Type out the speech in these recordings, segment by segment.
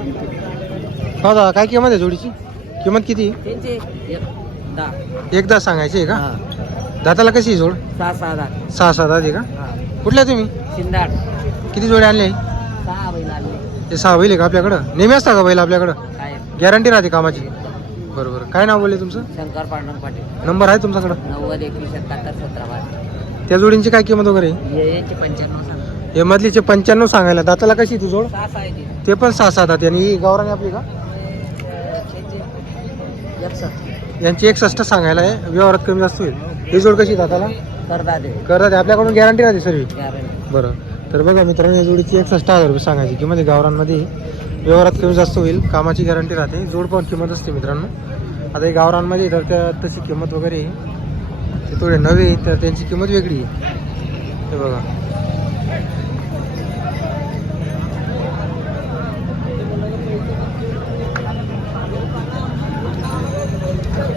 हा दादा काय किंमत आहे जोडीची? किंमत किती? त्यांचे एक दहा. एकदा सांगायची आहे का? हा. दाताला कशी आहे जोड? सहा सहा दहा सहा आहे का? हा. कुठल्या तुम्ही? शिंदाड. किती जोडे आणले? सहा बैल आले हे सहा बैल आहे का आपल्याकडं? नेहमी असता का बैल आपल्याकडं? काय? गॅरंटी राहते कामाची. बरोबर. काय नाव बोलले तुमचं? शंकर पांडव पाटील. नंबर आहे तुमच्याकडं? नव्वद एकवीस एकाहत्तर सतरा बारा. त्या जोडींची काय किंमत वगैरे? आहे? हे यांचे पंच्याण्णव सांगा. हे मधलीचे पंच्याण्णव सांगायला. दाताला कशी ती जोड? सहा सहा आहे ते. ते पण सहा सात आहेत. आणि ही गावराने आपली का? यांची एकसष्ट सांगायला आहे. व्यवहारात कमी जास्त होईल. ही जोड कशी दाताला करदा करतात आपल्याकडून गॅरंटी राहते सर्व बरं. तर बघा मित्रांनो या जोडीची एकसष्ट हजार रुपये सांगायची किंमत आहे गावरांमध्ये व्यवहारात कमी जास्त होईल. कामाची गॅरंटी राहते. जोड पण किंमत असते मित्रांनो. आता हे गावरांमध्ये तर त्या तशी किंमत वगैरे ते थोडे नवे तर त्यांची किंमत वेगळी आहे. हे बघा.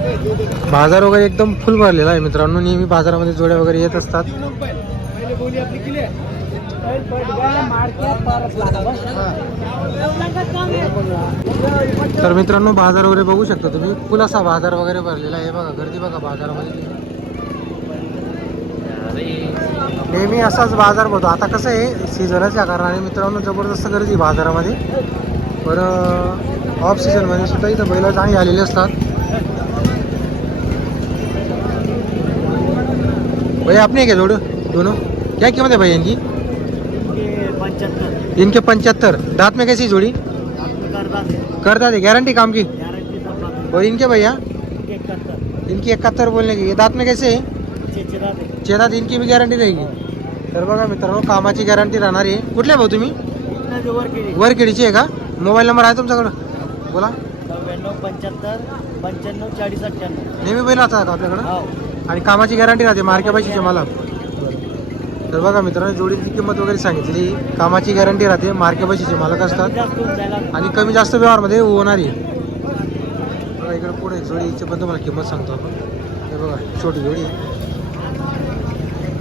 बाजार वगैरे एकदम फुल भरलेला आहे मित्रांनो. नेहमी बाजारामध्ये जोड्या वगैरे येत असतात. तर मित्रांनो बाजार वगैरे बघू शकता तुम्ही. फुल असा बाजार वगैरे भरलेला आहे बघा. गर्दी बघा बाजारामध्ये. नेहमी असाच बाजार भरतो आता कसं आहे सीझनच्या कारणाने मित्रांनो जबरदस्त गर्दी आहे बाजारामध्ये. बरं ऑफ सीझनमध्ये सुद्धा इथं बैल चांगली आलेली असतात. भैया अपने क्या जोड़ दोनों? क्या कीमत है भैया इनकी? पंच्याहत्तर इनके पंचहत्तर। दांत में कैसी जोड़ी? करदा दे करता दे गारंटी काम की? और इनके भैया? एकाहत्तर इनकी इकहत्तर बोलने की। ये दांत में कैसे है? दे चेदात इनकी भी गॅरंटी रहेगी। तर बघा मित्रांनो कामाची गॅरंटी राहणार आहे. कुठले भाऊ तुम्ही? वर केली वर केडीची आहे का? मोबाईल नंबर आहे तुमच्याकडं? बोला. नव्याण्णव पंच्याहत्तर पंच्याण्णव चाळीस अठ्ठ्याण्णव. नेहमी बैल का आपल्याकडं? हो. आणि कामाची गॅरंटी राहते मार्के पैशाचे मला. तर बघा मित्रांनो जोडीची किंमत वगैरे सांगितली. कामाची गॅरंटी राहते मार्के पैशाचे मालक असतात. आणि कमी जास्त व्यवहारमध्ये होणारी. आहे. बघा इकडे पुढे एक जोडी हिची पण तुम्हाला किंमत सांगतो आपण. हे बघा छोटी जोडी.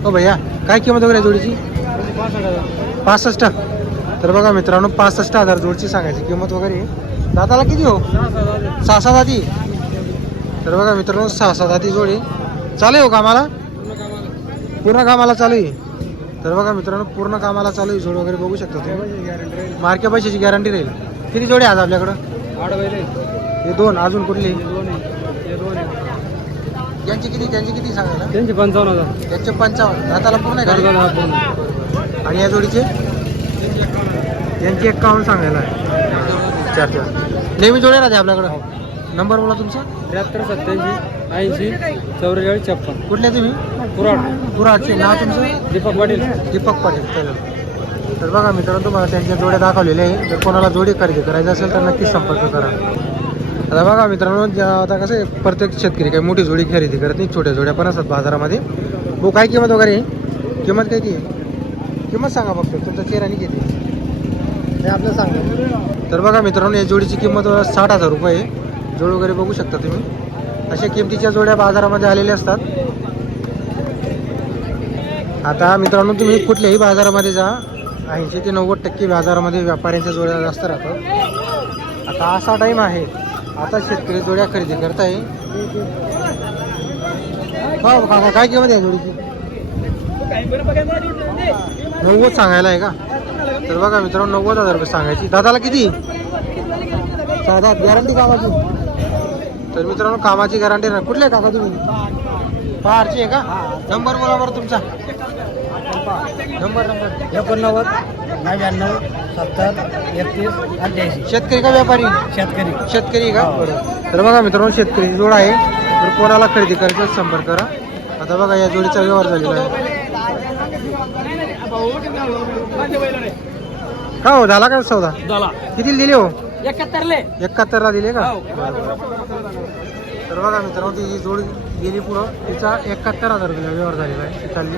हो भैया काय किंमत वगैरे जोडीची? पासष्ट. तर बघा मित्रांनो पासष्ट हजार जोडची सांगायची किंमत वगैरे. दाताला किती हो? सहा सहा दाती तर बघा मित्रांनो सहा सहा दाती जोडी. चालू हो कामाला? पूर्ण कामाला चालू आहे. तर बघा मित्रांनो पूर्ण कामाला चालू आहे. जोड वगैरे बघू शकता तुम्ही. मार्के पैशाची गॅरंटी राहील. किती जोडी आज आपल्याकडं? हे दोन. अजून कुठली? यांची किती त्यांची किती सांगायला? त्यांचे पंचावन्न हजार. यांचे पंचावन्न. दाताला पूर्ण आहे का? आणि या जोडीचे? यांची एक्कावन्न सांगायला चार चार. नेहमी जोड्या राहते आपल्याकडं? नंबर बोला तुमचा. त्र्याहत्तर सत्याऐंशी ऐंशी चौवेचाळीस छप्पन. कुठल्या तुम्ही? कुराड पुराचे नाव तुमचं? दीपक पाटील. दीपक पाटील चालेल तर बघा मित्रांनो तुम्हाला त्यांच्या जोड्या दाखवलेल्या आहे. जर कोणाला जोडी खरेदी करायची असेल तर नक्कीच संपर्क करा. आता बघा मित्रांनो ज्या आता कसं आहे, प्रत्येक शेतकरी काही मोठी जोडी खरेदी करत नाही छोट्या जोड्या पण असतात बाजारामध्ये. भाऊ काय किंमत वगैरे आहे? किंमत काय ती? आहे किंमत सांगा फक्त तुमचा चेहरा नाही किती? हे आपलं सांगा. तर बघा मित्रांनो या जोडीची किंमत साठ हजार रुपये आहे. जोड वगैरे बघू शकता तुम्ही. अशा किमतीच्या जोड्या बाजारामध्ये आलेल्या असतात. आता मित्रांनो तुम्ही कुठल्याही बाजारामध्ये जा. ऐंशी ते नव्वद टक्के बाजारामध्ये व्यापाऱ्यांच्या जोड्या जास्त राहतात. आता असा टाईम आहे. आता शेतकरी जोड्या खरेदी करताय. हो काका काय किंमत आहे जोडीची? नव्वद सांगायला आहे का? तर बघा मित्रांनो नव्वद हजार रुपये सांगायची. दादाला किती? दादा गॅरंटी कामाची तर मित्रांनो कामाची गॅरंटी ना कुठले काका तुम्ही? पहारची आहे का? नंबर बोला बरं तुमचा. नंबर नंबर एकोणनव्वद नव्याण्णव सत्तर एकतीस अठ्ठ्याऐंशी शेतकरी का व्यापारी? शेतकरी. शेतकरी का? बरोबर तर बघा मित्रांनो शेतकरी जोड आहे. तर कोणाला खरेदी करायचा संपर्क करा. आता बघा या जोडीचा व्यवहार झालेला आहे. का हो? झाला का सौदा? झाला. किती दिले हो? एकाहत्तरले. एकाहत्तरला दिले का? तर बघा मित्रांनो ती जी जोड गेली पुढं. तिचा एकाहत्तर हजार रुपये व्यवहार झालेला आहे ती चालली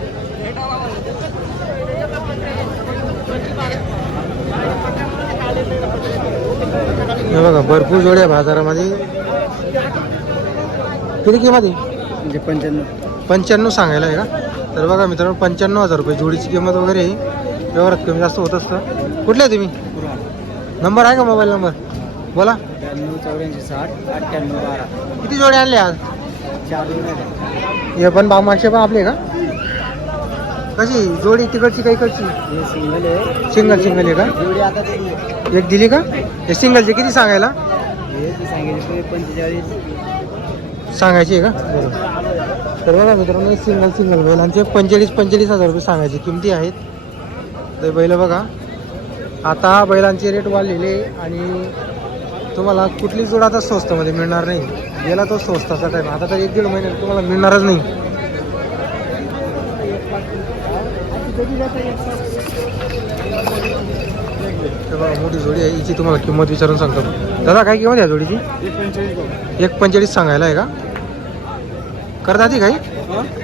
हे बघा भरपूर जोड्या बाजारामध्ये. किती किंमत आहे? म्हणजे पंच्याण्णव. पंच्याण्णव सांगायला आहे का? तर बघा मित्रांनो पंच्याण्णव हजार रुपये जोडीची किंमत वगैरे आहे. व्यवहारात कमी जास्त होत असतं. कुठले आहे तुम्ही? नंबर आहे का मोबाईल नंबर? बोला. ब्याण्णव चौऱ्याऐंशी साठ अठ्ठ्याण्णव बारा. किती जोडे आणले आज? चार हे पण बागमागचे पण आपले का? कशी? जोडी तिकडची काही इकडची? हे सिंगल आहे. सिंगल सिंगल आहे का? एवढी आता ते एक दिली का? हे सिंगलचे किती सांगायला? हे ती सांगितली पंचेचाळीस. सांगायची आहे का? तर बघा मित्रांनो हे सिंगल सिंगल बैलांचे पंचेचाळीस पंचेचाळीस हजार रुपये सांगायची. किमती आहेत? तर बैल बघा. आता बैलांचे रेट वाढलेले आणि तुम्हाला कुठली जोड आता स्वस्तामध्ये मिळणार नाही. गेला तो स्वस्ताचा टाईम आता तर एक दीड महिन्यात तुम्हाला मिळणारच नाही. बघा मोठी जोडी आहे. हिची तुम्हाला किंमत विचारून सांगतो. दादा काय किंमत आहे जोडीची? एक पंचेचाळीस सांगायला आहे का? करता ती काही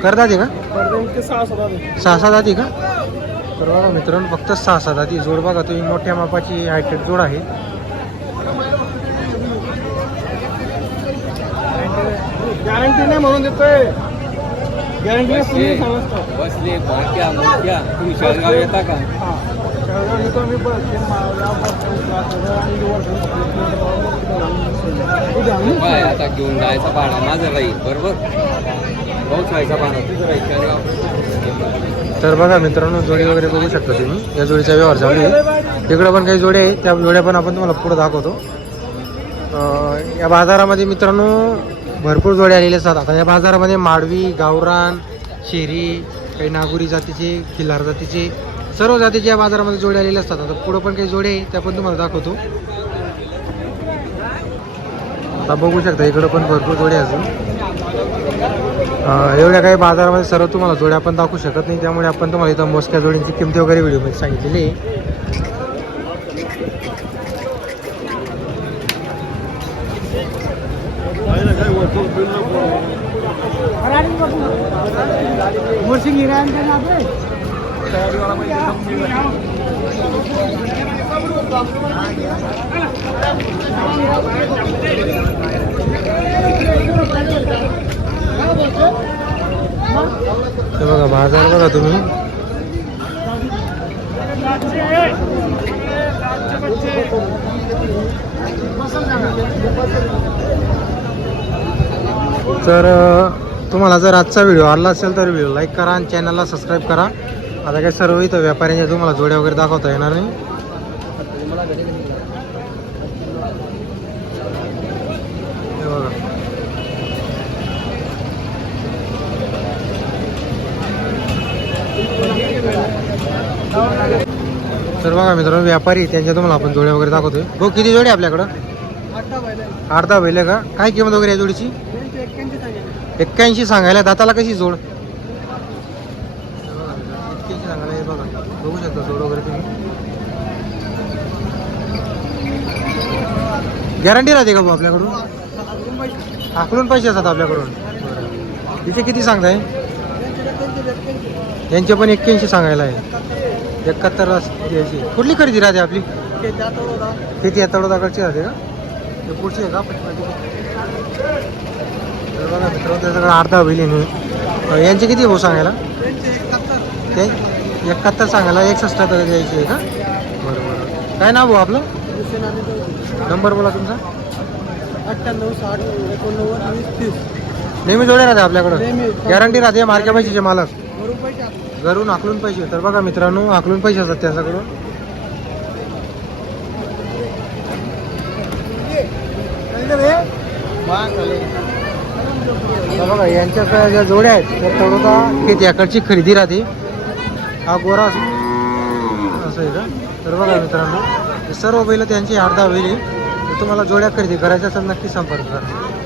करता ती का सहा सात आधी का? तर बघा मित्रांनो फक्त सहा सात आधी जोड बघा तुम्ही मोठ्या मापाची हायटेक जोड आहे. गॅरंटी नाही म्हणून देतोय. गॅरंटी बसले भाग्या मोठ्या. तुम्ही शेळगाव येता का? आता घेऊन जायचा भाडा माझा राहील बरोबर? भाऊच व्हायचा भाडा तुझं राहील शेळगाव तर बघा मित्रांनो जोडी वगैरे बघू शकता तुम्ही. या जोडीचा व्यवहार चालू आहे तिकडं पण काही जोड्या आहेत त्या जोड्या पण आपण तुम्हाला पुढे दाखवतो. अं, या बाजारामध्ये मित्रांनो भरपूर जोडे आलेले असतात. आता या बाजारामध्ये माडवी गावरान शेरी काही नागुरी जातीचे खिल्लार जातीचे सर्व जातीचे या बाजारामध्ये जोडे आलेले असतात. आता पुढं पण काही जोडे त्या पण तुम्हाला दाखवतो. आता बघू शकता इकडं पण भरपूर जोडे अजून. एवढ्या काही बाजारामध्ये सर्व तुम्हाला जोड्या आपण दाखवू शकत नाही त्यामुळे आपण तुम्हाला इथं मोजक्या जोडींची किमती वगैरे व्हिडिओमध्ये सांगितलेली आहे. हे बघा बाजार बघा तुम्ही. तर तुम्हाला जर आजचा व्हिडिओ आवडला असेल तर व्हिडिओ लाईक करा आणि चॅनलला सबस्क्राईब करा. आता काय सर्व इथं व्यापाऱ्यांच्या तुम्हाला जोड्या वगैरे दाखवता येणार नाही. हे बघा. तर बघा मित्रांनो व्यापारी त्यांच्या तुम्हाला आपण जोड्या वगैरे दाखवतोय. भाऊ किती जोडी आहे आपल्याकडं? आठ दहा बैल का? काय किंमत वगैरे आहे जोडीची? एक्क्याऐंशी सांगायला दाताला कशी जोड? एक्क्याऐंशी सांगायला हे बघा बघू शकता जोड वगैरे तुम्ही. गॅरंटी राहते का भाऊ आपल्याकडून? आकलून पैसे असतात आपल्याकडून. तिचे किती सांगताय? यांचे पण एक्क्याऐंशी सांगायला आहे. एकाहत्तर द्यायची. कुठली खरेदी राहते आपली? किती आहे? तळोदाकडची राहते का? पुढची आहे का? तर बघा मित्रांनो अर्धा होईल यांचे किती भाऊ सांगायला? ते एकाहत्तर सांगायला एकसष्ट द्यायची आहे का? बरं बरं. काय नाव भाऊ आपलं? नंबर बोला तुमचा. अठ्ठ्याण्णव साठ एकोणनव्वद वीस तीस नेहमी जोडे राहते आपल्याकडं. गॅरंटी राहते मार्के पैशाचे मालक. घरून आकलून पैसे. तर बघा मित्रांनो आकलून पैसे असतात त्याच्याकडून. तर बघा यांच्या ज्या जोड्या आहेत त्या तळोदा खेती याकडची खरेदी राहते. हा गोरा असं आहे का? तर बघा मित्रांनो सर्व बैल त्यांची अर्धा होईल तुम्हाला जोड्या खरेदी करायच्या असेल नक्की संपर्क करा.